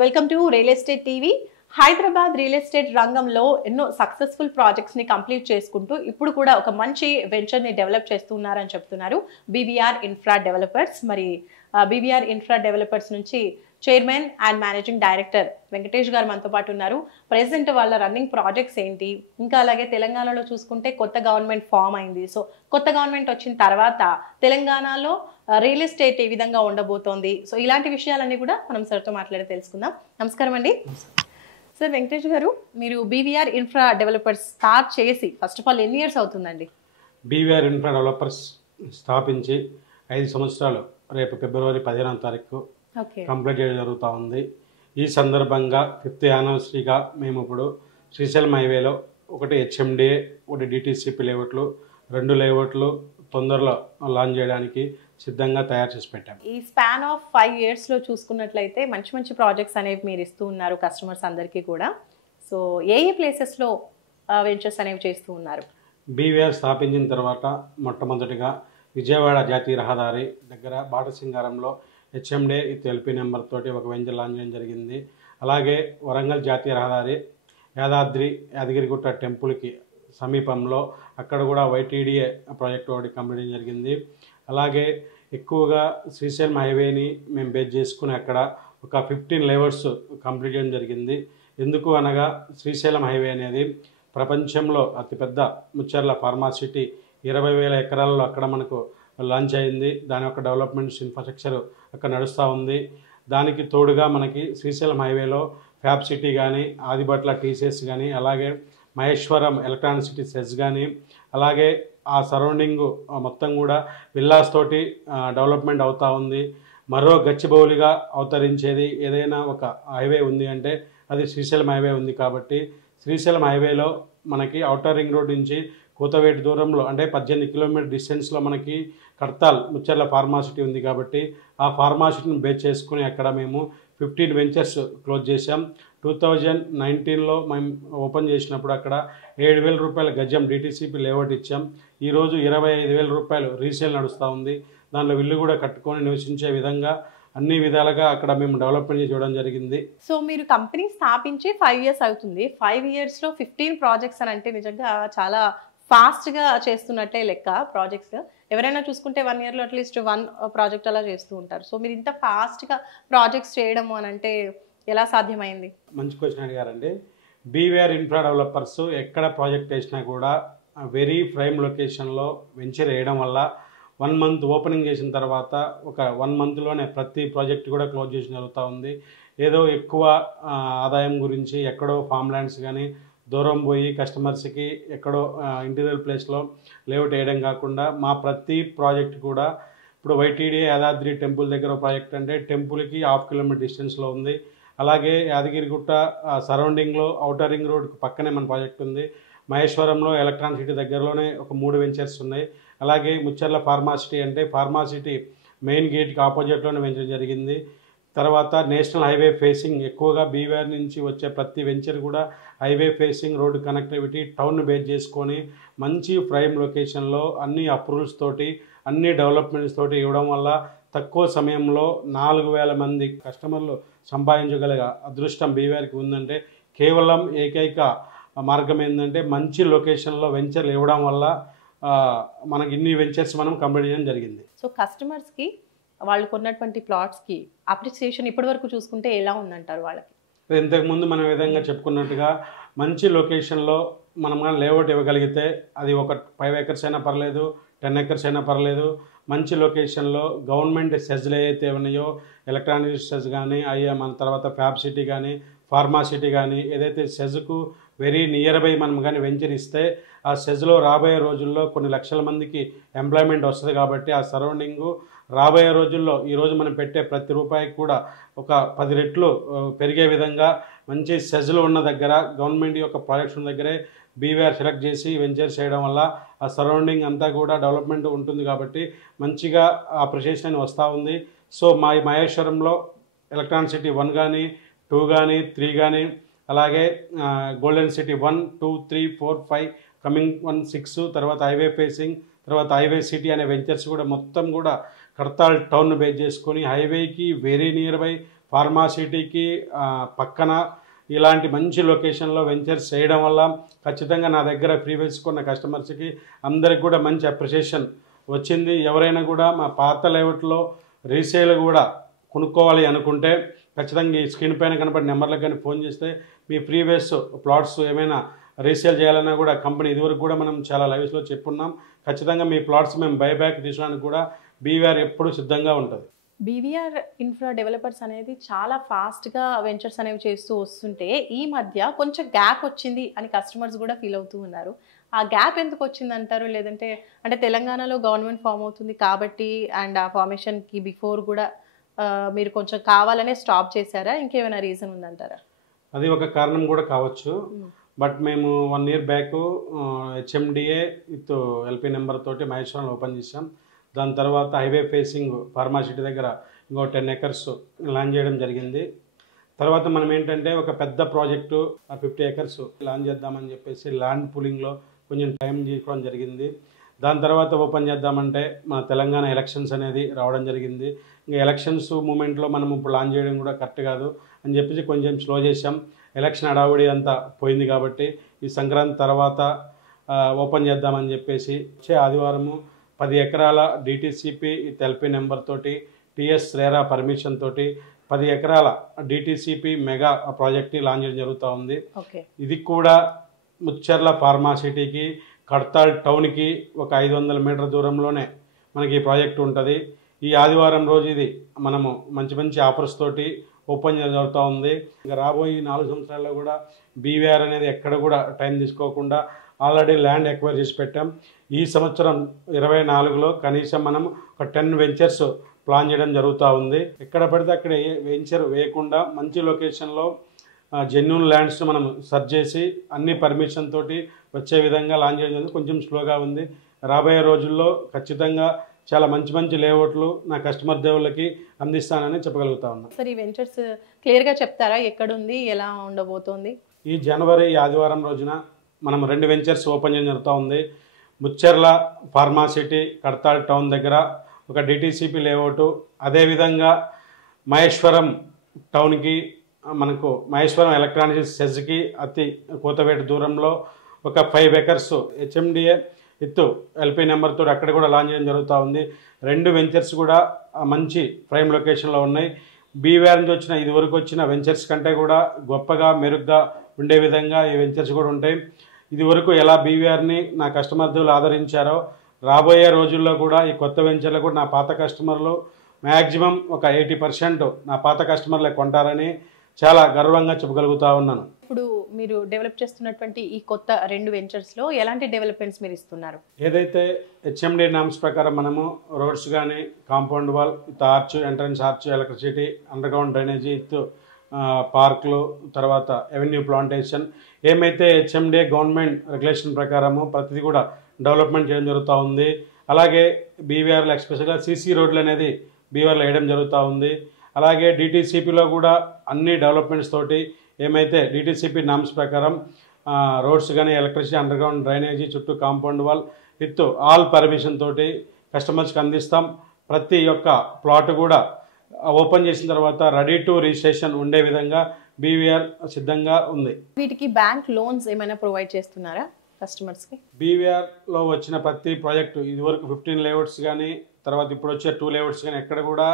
Welcome to real estate TV. Hyderabad real estate రంగంలో ఎన్నో successful projects ని కంప్లీట్ చేసుకుంటూ ఇప్పుడు కూడా ఒక మంచి వెంచర్ ని డెవలప్ చేస్తున్నారని చెప్తున్నారు బీవీఆర్ ఇన్ఫ్రా డెవలపర్స్. మరి బీవీఆర్ ఇన్ఫ్రా డెవలపర్స్ నుంచి chairman and managing director Venkatesh గారు మనతో పాటు ఉన్నారు. ప్రెసెంట్ వాళ్ళ రన్నింగ్ ప్రాజెక్ట్స్ ఏంటి, ఇంకా అలాగే తెలంగాణలో చూసుకుంటే కొత్త గవర్నమెంట్ ఫామ్ అయింది. సో కొత్త గవర్నమెంట్ వచ్చిన తర్వాత తెలంగాణలో రియల్ ఎస్టేట్ ఏ విధంగా ఉండబోతోంది, సో ఇలాంటి విషయాలన్నీ కూడా మనం సార్తో మాట్లాడి తెలుసుకుందాం. నమస్కారం అండి సార్. వెంకటేష్ గారు, మీరు బీవీఆర్ ఇన్ఫ్రా డెవలపర్స్ స్టార్ట్ చేసి ఫస్ట్ ఆఫ్ ఆల్ ఎన్ని ఇయర్స్ అవుతుందండి? బీవీఆర్ ఇన్ఫ్రా డెవలపర్స్ స్థాపించి 5 సంవత్సరాలు రేపు ఫిబ్రవరి 15వ తారీఖు కంప్లీట్ చేయడం జరుగుతూ ఉంది. ఈ సందర్భంగా 5th యానివర్సరీగా మేము ఇప్పుడు శ్రీశైలం హైవేలో ఒకటి హెచ్ఎండిఏ, ఒకటి డిటిసిపి లేఅవుట్లు, 2 లేఅవుట్లు తొందరలో లాంచ్ చేయడానికి సిద్ధంగా తయారు చేసి పెట్టాం. ఈ స్పాన్ ఆఫ్ 5 years లో చూసుకున్నట్లయితే మంచి మంచి ప్రాజెక్ట్స్ అనేవి మీరు ఇస్తూ ఉన్నారు కస్టమర్స్ అందరికీ కూడా. సో ఏ ప్లేసెస్లో వెంచర్స్ అనేవి చేస్తూ ఉన్నారు? బీవీఆర్ స్థాపించిన తర్వాత మొట్టమొదటిగా విజయవాడ జాతీయ రహదారి దగ్గర బాటసింగారంలో హెచ్ఎండే ఎల్పీ నెంబర్ తోటి ఒక వెంచర్ లాంచ్ చేయడం జరిగింది. అలాగే వరంగల్ జాతీయ రహదారి యాదగిరిగుట్ట టెంపుల్కి సమీపంలో అక్కడ కూడా వైటీడీఏ ప్రాజెక్ట్ ఒకటి కంప్లీట్ చేయడం జరిగింది. అలాగే ఎక్కువగా శ్రీశైలం హైవేని మేము బేస్ చేసుకుని అక్కడ ఒక 15 లేఅవుట్స్ కంప్లీట్ చేయడం జరిగింది. ఎందుకు అనగా శ్రీశైలం హైవే అనేది ప్రపంచంలో అతిపెద్ద ముచ్చర్ల ఫార్మాసిటీ 20,000 ఎకరాల్లో అక్కడ మనకు లాంచ్ అయింది. దాని యొక్క డెవలప్మెంట్స్ ఇన్ఫ్రాస్ట్రక్చర్ అక్కడ నడుస్తూ ఉంది. దానికి తోడుగా మనకి శ్రీశైలం హైవేలో ఫ్యాబ్ సిటీ కానీ, ఆదిబట్ల టీసీఎస్ కానీ, అలాగే మహేశ్వరం ఎలక్ట్రానిక్ సిటీ సెస్ కానీ, అలాగే ఆ సరౌండింగ్ మొత్తం కూడా విల్లాస్ తోటి డెవలప్మెంట్ అవుతూ ఉంది. మరో గచ్చిబౌలిగా అవతరించేది ఏదైనా ఒక హైవే ఉంది అంటే అది శ్రీశైలం హైవే ఉంది. కాబట్టి శ్రీశైలం హైవేలో మనకి ఔటర్ రింగ్ రోడ్ నుంచి కూతవేటి దూరంలో అంటే 18 కిలోమీటర్ డిస్టెన్స్లో మనకి కడతాల్ ముచ్చర్ల ఫార్మాసిటీ ఉంది. కాబట్టి ఆ ఫార్మాసిటీని బేస్ చేసుకుని అక్కడ మేము 15 వెంచర్స్ క్లోజ్ చేశాం. 2019లో మేము ఓపెన్ చేసినప్పుడు అక్కడ 7,000 రూపాయల గజం డిటిసిపి లేఅవుట్ ఇచ్చాం. ఈరోజు 25,000 రూపాయలు రీసేల్ నడుస్తూ ఉంది. దానిలో ఇల్లు కూడా కట్టుకొని నివసించే విధంగా అన్ని విధాలుగా అక్కడ మేము డెవలప్మెంట్ చేయడం జరిగింది. సో మీరు కంపెనీ స్థాపించి 5 years అవుతుంది. 5 yearsలో 15 ప్రాజెక్ట్స్ అని అంటే నిజంగా చాలా ఫాస్ట్గా చేస్తున్నట్టే లెక్క. ప్రాజెక్ట్స్ ఎవరైనా చూసుకుంటే 1 yearలో అట్లీస్ట్ 1 ప్రాజెక్ట్ అలా చేస్తూ ఉంటారు. సో మీరు ఇంత ఫాస్ట్గా ప్రాజెక్ట్స్ చేయడము అని అంటే ఎలా సాధ్యమైంది? మంచి క్వశ్చన్ అడిగారండి. బీవీఆర్ ఇన్ఫ్రా డెవలపర్స్ ఎక్కడ ప్రాజెక్ట్ వేసినా కూడా వెరీ ప్రైమ్ లొకేషన్లో వెంచర్ వేయడం వల్ల 1 month ఓపెనింగ్ చేసిన తర్వాత ఒక 1 monthలోనే ప్రతి ప్రాజెక్ట్ కూడా క్లోజ్ చేసిన జరుగుతూ ఉంది. ఏదో ఎక్కువ ఆదాయం గురించి ఎక్కడో ఫామ్ ల్యాండ్స్ కానీ దూరం పోయి కస్టమర్స్కి ఎక్కడో ఇంటీరియర్ ప్లేస్లో లేఅవుట్ వేయడం కాకుండా మా ప్రతి ప్రాజెక్ట్ కూడా ఇప్పుడు వైటీడీఏ యాదాద్రి టెంపుల్ దగ్గర ప్రాజెక్ట్ అంటే టెంపుల్కి 1/2 kilometer డిస్టెన్స్లో ఉంది. అలాగే యాదగిరిగుట్ట సరౌండింగ్లో ఔటర్ రింగ్ రోడ్కి పక్కనే మన ప్రాజెక్ట్ ఉంది. మహేశ్వరంలో ఎలక్ట్రానిక్ సిటీ దగ్గరలోనే ఒక 3 వెంచర్స్ ఉన్నాయి. అలాగే ముచ్చర్ల ఫార్మాసిటీ అంటే ఫార్మాసిటీ మెయిన్ గేట్కి ఆపోజిట్లోనే వెంచర్ జరిగింది. తర్వాత నేషనల్ హైవే ఫేసింగ్ ఎక్కువగా బీవీఆర్ నుంచి వచ్చే ప్రతి వెంచర్ కూడా highway facing road connectivity town base చేసుకొని మంచి ప్రైమ్ లొకేషన్లో అన్ని అప్రూవల్స్ తోటి అన్ని డెవలప్మెంట్స్ తోటి ఇవ్వడం వల్ల తక్కువ సమయంలో 4,000 మంది కస్టమర్లు సంపాదించగలిగే అదృష్టం బీవీఆర్కి ఉందంటే కేవలం ఏకైక మార్గం ఏంటంటే మంచి లొకేషన్లో వెంచర్లు ఇవ్వడం వల్ల మనకి ఇన్ని వెంచర్స్ మనం కంప్లీట్ చేయడం జరిగింది. సో కస్టమర్స్కి వాళ్ళు కొన్నటువంటి ప్లాట్స్కి అప్రిసియేషన్ ఇప్పటి వరకు చూసుకుంటే ఎలా ఉందంటారు వాళ్ళకి? ఇంతకుముందు మనం విధంగా చెప్పుకున్నట్టుగా మంచి లొకేషన్లో మనం కానీ లేఅవుట్ ఇవ్వగలిగితే అది ఒక 5 acres అయినా పర్లేదు, 10 acres అయినా పర్లేదు. మంచి లొకేషన్లో గవర్నమెంట్ సెజ్లు ఏవైతే ఉన్నాయో ఎలక్ట్రానిక్ సెజ్ కానీ మన తర్వాత ఫ్యాబ్ సిటీ కానీ ఫార్మాసిటీ కానీ ఏదైతే సెజ్కు వెరీ నియర్ బై మనం కానీ వెంచర్ ఇస్తే ఆ సెజ్లో రాబోయే రోజుల్లో కొన్ని లక్షల మందికి ఎంప్లాయ్మెంట్ వస్తుంది. కాబట్టి ఆ సరౌండింగు రాబోయే రోజుల్లో ఈరోజు మనం పెట్టే ప్రతి రూపాయికి కూడా ఒక 10 రెట్లు పెరిగే విధంగా మంచి సెజ్లు ఉన్న దగ్గర గవర్నమెంట్ యొక్క ప్రాజెక్ట్స్ ఉన్న దగ్గరే బీవీఆర్ సెలెక్ట్ చేసి వెంచర్స్ చేయడం వల్ల ఆ సరౌండింగ్ అంతా కూడా డెవలప్మెంట్ ఉంటుంది. కాబట్టి మంచిగా అప్రిషియేషన్ వస్తూ ఉంది. సో మా మహేశ్వరంలో ఎలక్ట్రానిక్ సిటీ 1 కానీ 2 కానీ 3 కానీ అలాగే గోల్డెన్ సిటీ 1, 2, 3, 4, 5 కమింగ్ 1, 6 తర్వాత హైవే ఫేసింగ్ తర్వాత హైవే సిటీ అనే వెంచర్స్ కూడా మొత్తం కూడా కడతాల్ టౌన్ బేస్ చేసుకొని హైవేకి వెరీ నియర్ బై ఫార్మాసిటీకి పక్కన ఇలాంటి మంచి లొకేషన్లో వెంచర్స్ చేయడం వల్ల ఖచ్చితంగా నా దగ్గర ప్రీవియస్ కొన్న కస్టమర్స్కి అందరికి కూడా మంచి అప్రిషియేషన్ వచ్చింది. ఎవరైనా కూడా మా పాత లేఅవుట్లో రీసేల్ కూడా కొనుక్కోవాలి అనుకుంటే ఖచ్చితంగా ఈ స్క్రీన్ పైన కనబడి నెంబర్లకు కానీ ఫోన్ చేస్తే మీ ప్రీవియస్ ప్లాట్స్ ఏమైనా రీసేల్ చేయాలన్నా కూడా కంపెనీ ఇదివరకు కూడా మనం చాలా లైవ్స్లో చెప్పున్నాం. ఖచ్చితంగా మీ ప్లాట్స్ మేము బైబ్యాక్ తీసుకోవడానికి కూడా బీవీఆర్ ఎప్పుడూ సిద్ధంగా ఉంటుంది. బీవీఆర్ ఇన్ఫ్రా డెవలపర్స్ అనేది చాలా ఫాస్ట్గా వెంచర్స్ అనేవి చేస్తూ వస్తుంటే ఈ మధ్య కొంచెం గ్యాప్ వచ్చింది అని కస్టమర్స్ కూడా ఫీల్ అవుతూ ఉన్నారు. ఆ గ్యాప్ ఎందుకు వచ్చింది అంటారు? లేదంటే అంటే తెలంగాణలో గవర్నమెంట్ ఫామ్ అవుతుంది కాబట్టి అండ్ ఆ ఫార్మేషన్కి బిఫోర్ కూడా మీరు కొంచెం కావాలనే స్టాప్ చేశారా? ఇంకేమైనా రీజన్ ఉందంటారా? అది ఒక కారణం కూడా కావచ్చు. బట్ మేము 1 year back HMDA with LP number తోటి మహేశ్వరంలో ఓపెన్ చేసాం. దాని తర్వాత హైవే ఫేసింగ్ ఫార్మాసిటీ దగ్గర ఇంకో 10 acres లాంచ్ చేయడం జరిగింది. తర్వాత మనం ఏంటంటే ఒక పెద్ద ప్రాజెక్టు 50 acres లాంచ్ చేద్దామని చెప్పేసి ల్యాండ్ పూలింగ్లో కొంచెం టైం తీసుకోవడం జరిగింది. దాని తర్వాత ఓపెన్ చేద్దామంటే మన తెలంగాణ ఎలక్షన్స్ అనేది రావడం జరిగింది. ఇంకా ఎలక్షన్స్ మూమెంట్లో మనం ఇప్పుడు లాంచ్ చేయడం కూడా కరెక్ట్ కాదు అని చెప్పేసి కొంచెం స్లో చేసాం. ఎలక్షన్ హడావుడి అంతా పోయింది కాబట్టి ఈ సంక్రాంతి తర్వాత ఓపెన్ చేద్దామని చెప్పేసి వచ్చే ఆదివారము 10 ఎకరాల డిటీసీపీ ఎల్పీ నెంబర్ తోటి టీఎస్ రేరా పర్మిషన్ తోటి 10 ఎకరాల డిటీసీపీ మెగా ప్రాజెక్ట్ని లాంచ్ చేయడం జరుగుతూ ఉంది. ఇది కూడా ముచ్చర్ల ఫార్మాసిటీకి కడతాల్ టౌన్కి ఒక 500 మీటర్ల దూరంలోనే మనకి ఈ ప్రాజెక్ట్ ఉంటుంది. ఈ ఆదివారం రోజు ఇది మనము మంచి మంచి ఆఫర్స్ తోటి ఓపెన్ జరుగుతూ ఉంది. ఇంకా రాబోయే 4 సంవత్సరాల్లో కూడా బీవీఆర్ అనేది ఎక్కడ కూడా టైం తీసుకోకుండా ఆల్రెడీ ల్యాండ్ ఎక్వైర్ చేసి పెట్టాం. ఈ సంవత్సరం 24లో కనీసం మనం ఒక 10 వెంచర్స్ ప్లాన్ చేయడం జరుగుతూ ఉంది. ఎక్కడ పడితే అక్కడ వెంచర్ వేయకుండా మంచి లొకేషన్లో జెన్యూన్ ల్యాండ్స్ మనం సర్చ్ చేసి అన్ని పర్మిషన్ తోటి వచ్చే విధంగా లాంచ్ చేయడం కొంచెం స్లోగా ఉంది. రాబోయే రోజుల్లో ఖచ్చితంగా చాలా మంచి మంచి లేఅవుట్లు నా కస్టమర్ దేవుళ్ళకి అందిస్తానని చెప్పగలుగుతా ఉన్నా. సార్ ఈ వెంచర్స్ క్లియర్గా చెప్తారా? ఎక్కడుంది, ఎలా ఉండబోతోంది? ఈ జనవరి ఆదివారం రోజున మనం 2 వెంచర్స్ ఓపెన్ చేయడం జరుగుతూ ఉంది. ముచ్చెర్ల ఫార్మాసిటీ కడతాల్ టౌన్ దగ్గర ఒక డిటీసీపీ లేఅవుట్, అదేవిధంగా మహేశ్వరం టౌన్కి మనకు మహేశ్వరం ఎలక్ట్రానిక్స్ సెజ్కి అతి కోతవేటు దూరంలో ఒక 5 acres హెచ్ఎండిఏ విత్ ఎల్పీ నెంబర్తో అక్కడ కూడా లాంచ్ చేయడం జరుగుతూ ఉంది. 2 వెంచర్స్ కూడా మంచి ప్రైమ్ లొకేషన్లో ఉన్నాయి. బీవీఆర్ నుంచి వచ్చిన ఇదివరకు వచ్చిన వెంచర్స్ కంటే కూడా గొప్పగా మెరుగ్గా ఉండే విధంగా ఈ వెంచర్స్ కూడా ఉంటాయి. ఇదివరకు ఎలా బీవీఆర్ని నా కస్టమర్లు ఆదరించారో రాబోయే రోజుల్లో కూడా ఈ కొత్త వెంచర్లు కూడా నా పాత కస్టమర్లు మ్యాక్సిమం ఒక 80% నా పాత కస్టమర్లే కొంటారని చాలా గర్వంగా చెప్పగలుగుతా ఉన్నాను. ఇప్పుడు మీరు డెవలప్ చేస్తున్నటువంటి ఈ కొత్త 2 వెంచర్స్లో ఎలాంటి డెవలప్మెంట్స్ మీరు ఇస్తున్నారు? ఏదైతే హెచ్ఎండి నామ్స్ ప్రకారం మనము రోడ్స్ కానీ compound wall with arch, entrance arch, electricity, underground drainage with పార్కులు, తర్వాత ఎవెన్యూ ప్లాంటేషన్, ఏమైతే హెచ్ఎండి గవర్నమెంట్ రెగ్యులేషన్ ప్రకారము ప్రతిదీ కూడా డెవలప్మెంట్ చేయడం జరుగుతూ ఉంది. అలాగే బీవీఆర్లో ఎక్స్పెషల్గా సీసీ రోడ్లు అనేది బీవీఆర్లో వేయడం జరుగుతూ ఉంది. అలాగే డిటీసీపీలో కూడా అన్ని డెవలప్మెంట్స్ తోటి ఏమైతే డిటీసీపీ నామ్స్ ప్రకారం రోడ్స్ కానీ ఎలక్ట్రిసిటీ, అండర్గ్రౌండ్ డ్రైనేజీ, చుట్టూ compound wall with all permission తోటి కస్టమర్స్కి అందిస్తాం. ప్రతి ఒక్క ప్లాట్ కూడా ఓపెన్ చేసిన తర్వాత రెడీ టు రిజిస్ట్రేషన్ ఉండే విధంగా బీవీఆర్ సిద్ధంగా ఉంది. వీటికి బ్యాంక్ లోన్స్ ఏమైనా ప్రొవైడ్ చేస్తున్నారా కస్టమర్స్కి? బీవీఆర్లో వచ్చిన ప్రతి ప్రాజెక్టు ఇదివరకు 15 లేఅవుట్స్ కానీ తర్వాత ఇప్పుడు వచ్చే 2 లేఅవుట్స్ కానీ ఎక్కడ కూడా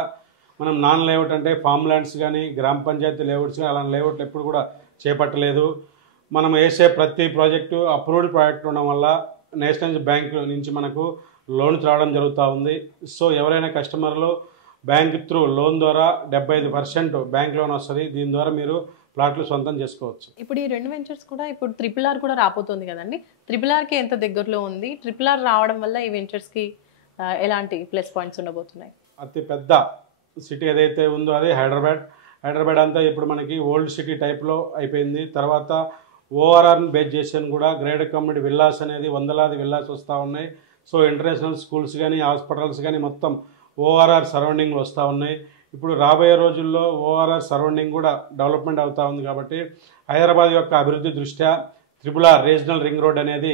మనం నాన్ లేఅవుట్ అంటే ఫామ్ ల్యాండ్స్ కానీ గ్రామ పంచాయతీ లేఅవుట్స్ కానీ అలాంటి లేఅవుట్లు ఎప్పుడు కూడా చేపట్టలేదు. మనం వేసే ప్రతి ప్రాజెక్టు అప్రూవ్డ్ ప్రాజెక్ట్ ఉండడం వల్ల నేషనల్ బ్యాంక్ నుంచి మనకు లోన్స్ రావడం జరుగుతూ ఉంది. సో ఎవరైనా కస్టమర్లు బ్యాంక్ త్రూ లోన్ ద్వారా 75% బ్యాంక్ లోన్ వస్తుంది. దీని ద్వారా మీరు ప్లాట్లు సొంతం చేసుకోవచ్చు. ఇప్పుడు ఈ 2 వెంచర్స్ కూడా ఇప్పుడు RRR కూడా రాబోతుంది కదండి. RRRకి ఎంత దగ్గరలో ఉంది? RRR రావడం వల్ల ఈ వెంచర్స్కి ఎలాంటి ప్లస్ పాయింట్స్ ఉండబోతున్నాయి? అతి పెద్ద సిటీ ఏదైతే ఉందో అది హైదరాబాద్ అంతా ఇప్పుడు మనకి ఓల్డ్ సిటీ టైప్లో అయిపోయింది. తర్వాత ఓఆర్ఆర్ని బేస్ చేసాను కూడా గ్రేడ్ కమ్యూనిటీ విల్లాస్ అనేది వందలాది విల్లాస్ వస్తూ ఉన్నాయి. సో ఇంటర్నేషనల్ స్కూల్స్ కానీ హాస్పిటల్స్ కానీ మొత్తం ఓఆర్ఆర్ సరౌండింగ్లో వస్తూ ఉన్నాయి. ఇప్పుడు రాబోయే రోజుల్లో ఓఆర్ఆర్ సరౌండింగ్ కూడా డెవలప్మెంట్ అవుతూ ఉంది. కాబట్టి హైదరాబాద్ యొక్క అభివృద్ధి దృష్ట్యా RRR రీజనల్ రింగ్ రోడ్ అనేది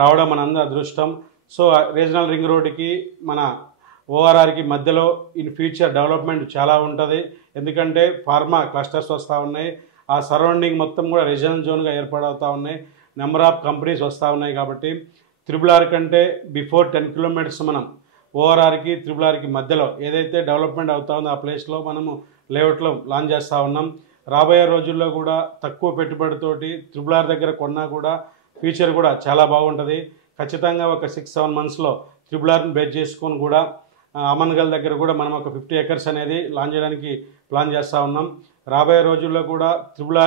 రావడం మనందరి అదృష్టం. సో రీజనల్ రింగ్ రోడ్డుకి మన ఓఆర్ఆర్కి మధ్యలో ఇన్ ఫ్యూచర్ డెవలప్మెంట్ చాలా ఉంటుంది. ఎందుకంటే ఫార్మా క్లస్టర్స్ వస్తూ ఉన్నాయి, ఆ సరౌండింగ్ మొత్తం కూడా రెసిడెన్షియల్ జోన్గా ఏర్పడవుతూ ఉన్నాయి, నెంబర్ ఆఫ్ కంపెనీస్ వస్తూ ఉన్నాయి. కాబట్టి త్రిబుల్ కంటే బిఫోర్ 10 కిలోమీటర్స్ మనం ఓఆర్ఆర్కి త్రిబుల్ మధ్యలో ఏదైతే డెవలప్మెంట్ అవుతా ఉందో ఆ ప్లేస్లో మనము లేఅవుట్లో లాంచ్ చేస్తూ ఉన్నాం. రాబోయే రోజుల్లో కూడా తక్కువ పెట్టుబడితోటి త్రిబుల్ దగ్గర కొన్నా కూడా ఫ్యూచర్ కూడా చాలా బాగుంటుంది. ఖచ్చితంగా ఒక 6-7 మంత్స్లో త్రిబుల్ బేస్ చేసుకొని కూడా అమన్గల్ దగ్గర కూడా మనం ఒక 50 acres అనేది లాంచ్ చేయడానికి ప్లాన్ చేస్తూ ఉన్నాం. రాబోయే రోజుల్లో కూడా త్రిబుల్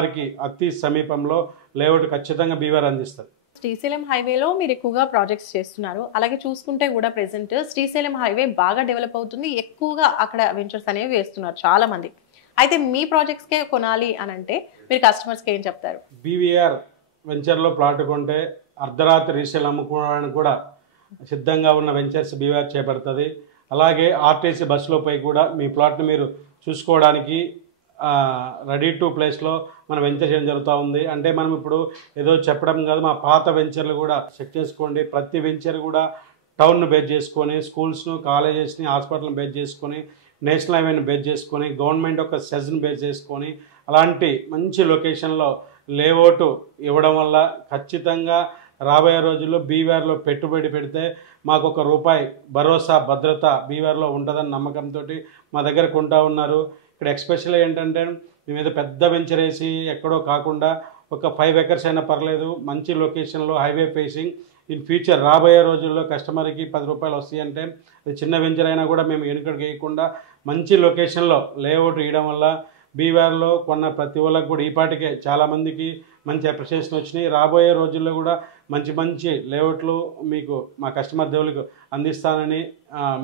అతి సమీపంలో లేఅవుట్ ఖచ్చితంగా బీవీఆర్ అందిస్తుంది. శ్రీశైలం హైవేలో మీరు ఎక్కువగా ప్రాజెక్ట్స్ చేస్తున్నారు. అలాగే చూసుకుంటే కూడా ప్రెసెంట్ శ్రీశైలం హైవే బాగా డెవలప్ అవుతుంది, ఎక్కువగా అక్కడ వెంచర్స్ అనేవి వేస్తున్నారు చాలా మంది. అయితే మీ ప్రాజెక్ట్స్కే కొనాలి అని అంటే మీరు కస్టమర్స్కి ఏం చెప్తారు? బీవీఆర్ వెంచర్లో ప్లాట్ కొంటే అర్ధరాత్రి రీసేల్ అమ్ముకోవడానికి కూడా సిద్ధంగా ఉన్న వెంచర్స్ బీవీఆర్ చేపడుతుంది. అలాగే ఆర్టీసీ బస్సులో పోయి కూడా మీ ప్లాట్ని మీరు చూసుకోవడానికి రెడీ టు ప్లేస్లో మన వెంచర్ చేయడం జరుగుతూ ఉంది. అంటే మనం ఇప్పుడు ఏదో చెప్పడం కాదు, మా పాత వెంచర్లు కూడా చెక్ చేసుకోండి. ప్రతి వెంచర్ కూడా టౌన్ను బేస్ చేసుకొని, స్కూల్స్ను, కాలేజెస్ని, హాస్పిటల్ని బేస్ చేసుకొని, నేషనల్ హైవేని బేస్ చేసుకొని, గవర్నమెంట్ యొక్క సెజ్ని బేస్ చేసుకొని అలాంటి మంచి లొకేషన్లో లేఅవుట్ ఇవ్వడం వల్ల ఖచ్చితంగా రాబోయే రోజుల్లో బీవీఆర్లో పెట్టుబడి పెడితే మాకు ₹1 భరోసా భద్రత బీవీఆర్లో ఉంటుందని నమ్మకంతో మా దగ్గర కొంటా ఉన్నారు. ఇక్కడ ఎక్స్పెషల్ ఏంటంటే మేము ఏదో పెద్ద వెంచర్ వేసి ఎక్కడో కాకుండా ఒక 5 acres అయినా పర్లేదు, మంచి లొకేషన్లో హైవే ఫేసింగ్ ఇన్ ఫ్యూచర్ రాబోయే రోజుల్లో కస్టమర్కి ₹10 వస్తాయి అంటే అది చిన్న వెంచర్ అయినా కూడా మేము వెనుకడికి వేయకుండా మంచి లొకేషన్లో లేఅవుట్ ఇవ్వడం వల్ల బీవీఆర్లో కొన్న ప్రతి ఒళ్ళకి కూడా ఈపాటికే చాలామందికి మంచి అప్రిషియేషన్ వచ్చినాయి. రాబోయే రోజుల్లో కూడా మంచి మంచి లేఅవుట్లు మీకు మా కస్టమర్ దేవులకు అందిస్తానని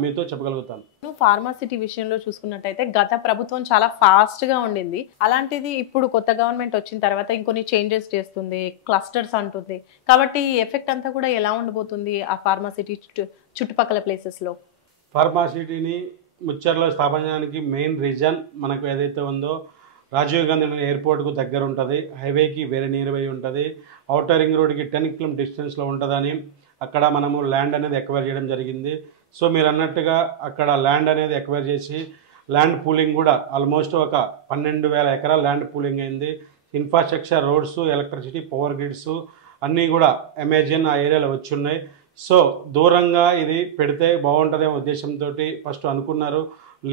మీతో చెప్పగలుగుతాను. ఫార్మాసిటీ విషయంలో చూసుకున్నట్టయితే గత ప్రభుత్వం చాలా ఫాస్ట్గా ఉండింది. అలాంటిది ఇప్పుడు కొత్త గవర్నమెంట్ వచ్చిన తర్వాత ఇంకొన్ని చేంజెస్ చేస్తుంది, క్లస్టర్స్ అంటుంది. కాబట్టి ఈ ఎఫెక్ట్ అంతా కూడా ఎలా ఉండబోతుంది ఆ ఫార్మాసిటీ చుట్టుపక్కల ప్లేసెస్లో? ఫార్మాసిటీని ముచ్చర్లో స్థాపించడానికి మెయిన్ రీజన్ మనకు ఏదైతే ఉందో రాజీవ్ గాంధీ ఎయిర్పోర్ట్కు దగ్గర ఉంటుంది, హైవేకి వేరే నియర్ బై ఉంటుంది, ఔటర్ రింగ్ రోడ్కి 10 km డిస్టెన్స్లో ఉంటుందని అక్కడ మనము ల్యాండ్ అనేది ఎక్వైర్ చేయడం జరిగింది. సో మీరు అన్నట్టుగా అక్కడ ల్యాండ్ అనేది ఎక్వైర్ చేసి ల్యాండ్ పూలింగ్ కూడా ఆల్మోస్ట్ ఒక 12,000 ఎకరాల ల్యాండ్ పూలింగ్ అయింది. Infrastructure, roads, electricity, power grids అన్నీ కూడా అమెజాన్ ఆ ఏరియాలో వచ్చి ఉన్నాయి. సో దూరంగా ఇది పెడితే బాగుంటుందనే ఉద్దేశంతో ఫస్ట్ అనుకున్నారు.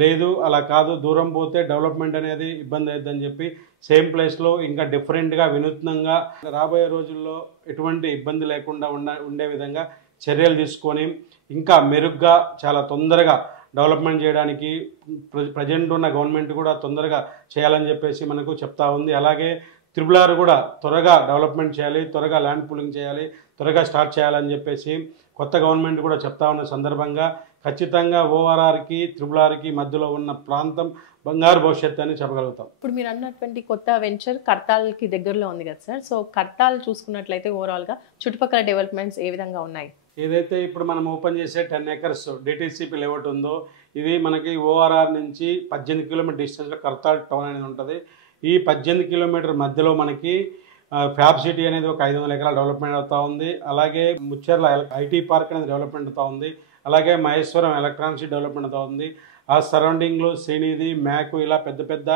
లేదు అలా కాదు, దూరం పోతే డెవలప్మెంట్ అనేది ఇబ్బంది అవుతుందని చెప్పి సేమ్ ప్లేస్లో ఇంకా డిఫరెంట్గా వినూత్నంగా రాబోయే రోజుల్లో ఎటువంటి ఇబ్బంది లేకుండా ఉండే విధంగా చర్యలు తీసుకొని ఇంకా మెరుగ్గా చాలా తొందరగా డెవలప్మెంట్ చేయడానికి ప్రజెంట్ ఉన్న గవర్నమెంట్ కూడా తొందరగా చేయాలని చెప్పేసి మనకు చెప్తా ఉంది. అలాగే త్రిబుల్ కూడా త్వరగా డెవలప్మెంట్ చేయాలి, త్వరగా ల్యాండ్ పూలింగ్ చేయాలి, త్వరగా స్టార్ట్ చేయాలని చెప్పేసి కొత్త గవర్నమెంట్ కూడా చెప్తా ఉన్న సందర్భంగా ఖచ్చితంగా ఓఆర్ఆర్కి త్రిబుల్ మధ్యలో ఉన్న ప్రాంతం బంగారు భవిష్యత్తు అని చెప్పగలుగుతాం. ఇప్పుడు మీరు అన్నటువంటి కొత్త వెంచర్ కర్తాల్కి దగ్గరలో ఉంది కదా సార్, సో కర్తాల్ చూసుకున్నట్లయితే ఓవరాల్గా చుట్టుపక్కల డెవలప్మెంట్స్ ఏ విధంగా ఉన్నాయి? ఏదైతే ఇప్పుడు మనం ఓపెన్ చేసే 10 acres డిటీసీపీ లేఅవుట్ ఉందో ఇది మనకి ఓఆర్ఆర్ నుంచి 18 km డిస్టెన్స్లో కర్తాల్ టౌన్ అనేది ఉంటుంది. ఈ 18 km మధ్యలో మనకి ఫ్యాబ్ సిటీ అనేది ఒక 500 ఎకరాల డెవలప్మెంట్ అవుతూ ఉంది. అలాగే ముచ్చర్ల ఐటీ పార్క్ అనేది డెవలప్మెంట్ అవుతూ ఉంది. అలాగే మహేశ్వరం ఎలక్ట్రానిక్స్ డెవలప్మెంట్ అవుతూ ఉంది. ఆ సరౌండింగ్లో శ్రీనిధి, మ్యాకు ఇలా పెద్ద పెద్ద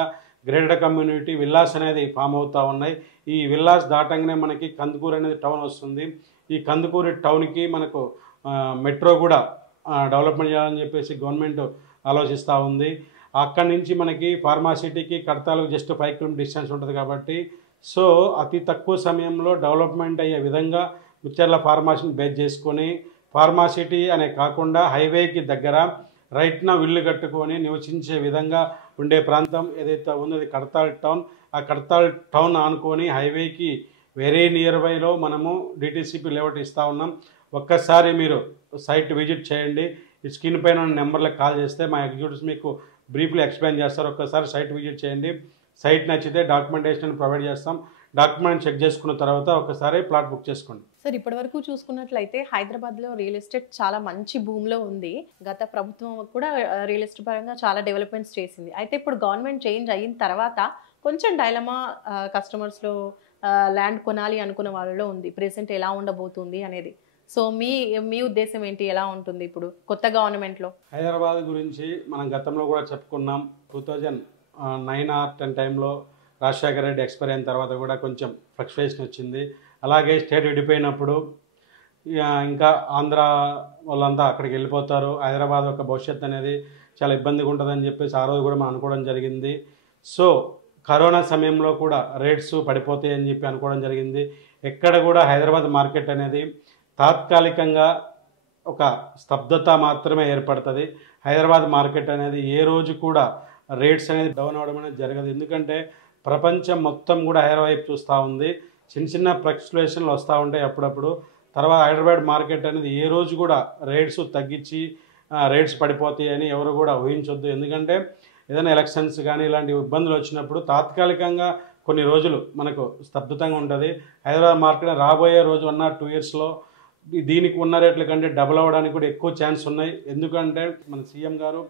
గ్రేడెడ్ కమ్యూనిటీ విల్లాస్ అనేది ఫామ్ అవుతూ ఉన్నాయి. ఈ విల్లాస్ దాటంగానే మనకి కందుకూరు అనేది టౌన్ వస్తుంది. ఈ కందుకూరు టౌన్కి మనకు మెట్రో కూడా డెవలప్మెంట్ చేయాలని చెప్పేసి గవర్నమెంట్ ఆలోచిస్తూ ఉంది. అక్కడి నుంచి మనకి ఫార్మాసిటీకి కడతాలకు జస్ట్ 5 km డిస్టెన్స్ ఉంటుంది. కాబట్టి సో అతి తక్కువ సమయంలో డెవలప్మెంట్ అయ్యే విధంగా ముచ్చర్ల ఫార్మాసిటీని బేస్ చేసుకొని ఫార్మాసిటీ అనే కాకుండా హైవేకి దగ్గర రైట్న ఇల్లు కట్టుకొని నివసించే విధంగా ఉండే ప్రాంతం ఏదైతే ఉందో అది కడతాల్ టౌన్. ఆ కడతాల్ టౌన్ ఆనుకొని హైవేకి వెరీ నియర్ బైలో మనము డిటీసీపీ లేఅవుట్ ఇస్తూ ఉన్నాం. ఒక్కసారి మీరు సైట్ విజిట్ చేయండి. ఈ స్క్రీన్ పైన ఉన్న నెంబర్లకు కాల్ చేస్తే మా ఎగ్జిక్యూటివ్స్ మీకు బ్రీఫ్లీ ఎక్స్ప్లెయిన్ చేస్తారు. ఒక్కసారి సైట్ విజిట్ చేయండి. సైట్ నచ్చితే డాక్యుమెంటేషన్ ప్రొవైడ్ చేస్తాం. డాక్యుమెంట్ చెక్ చేసుకున్న తర్వాత ఒకసారి ప్లాట్ బుక్ చేసుకోండి. సార్ ఇప్పటివరకు చూసుకున్నట్లయితే హైదరాబాద్లో రియల్ ఎస్టేట్ చాలా మంచి భూమిలో ఉంది. గత ప్రభుత్వం కూడా రియల్ ఎస్టేట్ పరంగా చాలా డెవలప్మెంట్స్ చేసింది. అయితే ఇప్పుడు గవర్నమెంట్ చేంజ్ అయిన తర్వాత కొంచెం డైలమా కస్టమర్స్లో ల్యాండ్ కొనాలి అనుకున్న వాళ్ళలో ఉంది. ప్రెసెంట్ ఎలా ఉండబోతుంది అనేది. సో మీ మీ ఉద్దేశం ఏంటి, ఎలా ఉంటుంది ఇప్పుడు కొత్త గవర్నమెంట్లో? హైదరాబాద్ గురించి మనం గతంలో కూడా చెప్పుకున్నాం. 2009 or 10 టైంలో రాజశేఖర రెడ్డి ఎక్స్పైర్ అయిన తర్వాత కూడా కొంచెం ఫ్లక్చువేషన్ వచ్చింది. అలాగే స్టేట్ విడిపోయినప్పుడు ఇంకా ఆంధ్ర వాళ్ళంతా అక్కడికి వెళ్ళిపోతారు, హైదరాబాద్ యొక్క భవిష్యత్తు అనేది చాలా ఇబ్బందిగా ఉంటుందని చెప్పేసి ఆ రోజు కూడా మనం అనుకోవడం జరిగింది. సో కరోనా సమయంలో కూడా రేట్స్ పడిపోతాయి అని చెప్పి అనుకోవడం జరిగింది. ఎక్కడ కూడా హైదరాబాద్ మార్కెట్ అనేది తాత్కాలికంగా ఒక స్తబ్దత మాత్రమే ఏర్పడుతుంది. హైదరాబాద్ మార్కెట్ అనేది ఏ రోజు కూడా రేట్స్ అనేది డౌన్ అవ్వడం అనేది జరగదు. ఎందుకంటే ప్రపంచం మొత్తం కూడా హైదరాబాద్ వైపు చూస్తూ ఉంది. చిన్న చిన్న ఫ్లక్చువేషన్లు వస్తూ ఉంటాయి అప్పుడప్పుడు. తర్వాత హైదరాబాద్ మార్కెట్ అనేది ఏ రోజు కూడా రేట్స్ తగ్గించి రేట్స్ పడిపోతాయి అని ఎవరు కూడా ఊహించొద్దు. ఎందుకంటే ఏదైనా ఎలక్షన్స్ కానీ ఇలాంటి ఇబ్బందులు వచ్చినప్పుడు తాత్కాలికంగా కొన్ని రోజులు మనకు స్తబ్దతంగా ఉంటుంది. హైదరాబాద్ మార్కెట్ రాబోయే రోజు 1 or 2 yearsలో దీనికి ఉన్న రేట్ల కంటే డబుల్ అవ్వడానికి కూడా ఎక్కువ ఛాన్స్ ఉన్నాయి. ఎందుకంటే మన సీఎం గారు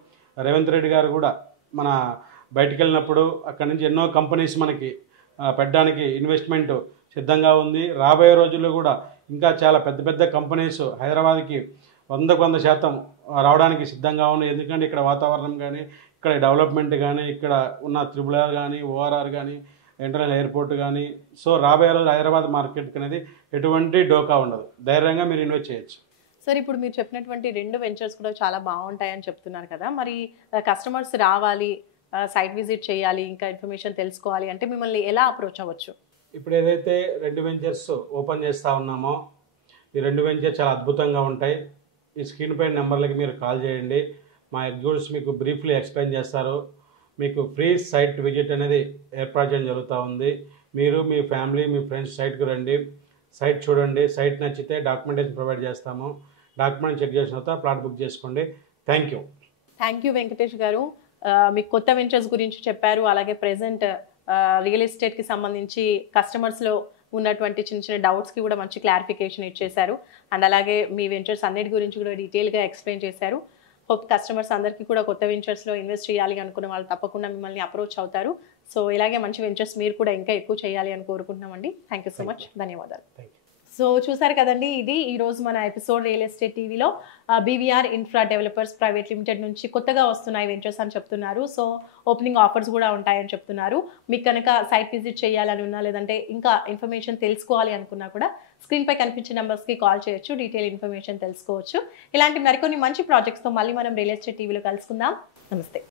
రేవంత్ రెడ్డి గారు కూడా మన బయటికి వెళ్ళినప్పుడు అక్కడి నుంచి ఎన్నో కంపెనీస్ మనకి పెట్టడానికి ఇన్వెస్ట్మెంట్ సిద్ధంగా ఉంది. రాబోయే రోజుల్లో కూడా ఇంకా చాలా పెద్ద పెద్ద కంపెనీస్ హైదరాబాద్కి 100% రావడానికి సిద్ధంగా ఉన్నాయి. ఎందుకంటే ఇక్కడ వాతావరణం కానీ, ఇక్కడ డెవలప్మెంట్ కానీ, ఇక్కడ ఉన్న RRR కానీ, ORR కానీ, ఇంటర్నేషనల్ ఎయిర్పోర్ట్ కానీ, సో రాబోయే రోజు హైదరాబాద్ మార్కెట్కి అనేది ఎటువంటి డోకా ఉండదు. ధైర్యంగా మీరు ఇన్వెస్ట్ చేయొచ్చు. సార్, ఇప్పుడు మీరు చెప్పినటువంటి 2 వెంచర్స్ కూడా చాలా బాగుంటాయని చెప్తున్నారు కదా, మరి కస్టమర్స్ రావాలి, సైట్ విజిట్ చేయాలి, ఇంకా ఇన్ఫర్మేషన్ తెలుసుకోవాలి అంటే మిమ్మల్ని ఎలా అప్రోచ్ అవ్వచ్చు? ఇప్పుడు ఏదైతే 2 వెంచర్స్ ఓపెన్ చేస్తూ ఉన్నామో ఈ 2 వెంచర్స్ చాలా అద్భుతంగా ఉంటాయి. ఈ స్క్రీన్ పైన నెంబర్లకి మీరు కాల్ చేయండి. మా ఎగ్జిక్యూటివ్స్ మీకు బ్రీఫ్లీ ఎక్స్ప్లెయిన్ చేస్తారు. మీకు ఫ్రీ సైట్ విజిట్ అనేది ఏర్పాటు చేయడం జరుగుతూ ఉంది. మీరు మీ ఫ్యామిలీ మీ ఫ్రెండ్స్ సైట్కి రండి, సైట్ చూడండి, సైట్ నచ్చితే డాక్యుమెంటేషన్ ప్రొవైడ్ చేస్తాము. డాక్యుమెంట్ చెక్ చేసిన తర్వాత ప్లాట్ బుక్ చేసుకోండి. థ్యాంక్ యూ వెంకటేష్ గారు. మీకు కొత్త వెంచర్స్ గురించి చెప్పారు, అలాగే ప్రెసెంట్ రియల్ ఎస్టేట్కి సంబంధించి కస్టమర్స్లో ఉన్నటువంటి చిన్న చిన్న డౌట్స్కి కూడా మంచి క్లారిఫికేషన్ ఇచ్చేశారు. అండ్ అలాగే మీ వెంచర్స్ అన్నిటి గురించి కూడా డీటెయిల్గా ఎక్స్ప్లెయిన్ చేశారు. హోప్ కస్టమర్స్ అందరికీ కూడా కొత్త వెంచర్స్లో ఇన్వెస్ట్ చేయాలి అనుకున్న వాళ్ళు తప్పకుండా మిమ్మల్ని అప్రోచ్ అవుతారు. సో ఇలాగే మంచి వెంచర్స్ మీరు కూడా ఇంకా ఎక్కువ చేయాలి అని కోరుకుంటున్నామండి. Thank you so much. ధన్యవాదాలు. సో చూసారు కదండి, ఇది ఈరోజు మన ఎపిసోడ్ రియల్ ఎస్టేట్ టీవీలో BVR infra developers private limited నుంచి కొత్తగా వస్తున్నాయి వెంచర్స్ అని చెప్తున్నారు. సో ఓపెనింగ్ ఆఫర్స్ కూడా ఉంటాయని చెప్తున్నారు. మీకు కనుక సైట్ విజిట్ చేయాలని ఉన్నా, లేదంటే ఇంకా ఇన్ఫర్మేషన్ తెలుసుకోవాలి అనుకున్నా కూడా స్క్రీన్పై కనిపించే నెంబర్స్కి కాల్ చేయొచ్చు, డీటెయిల్ ఇన్ఫర్మేషన్ తెలుసుకోవచ్చు. ఇలాంటి మరికొన్ని మంచి ప్రాజెక్ట్స్తో మళ్ళీ మనం రియల్ ఎస్టేట్ టీవీలో కలుసుకుందాం. నమస్తే.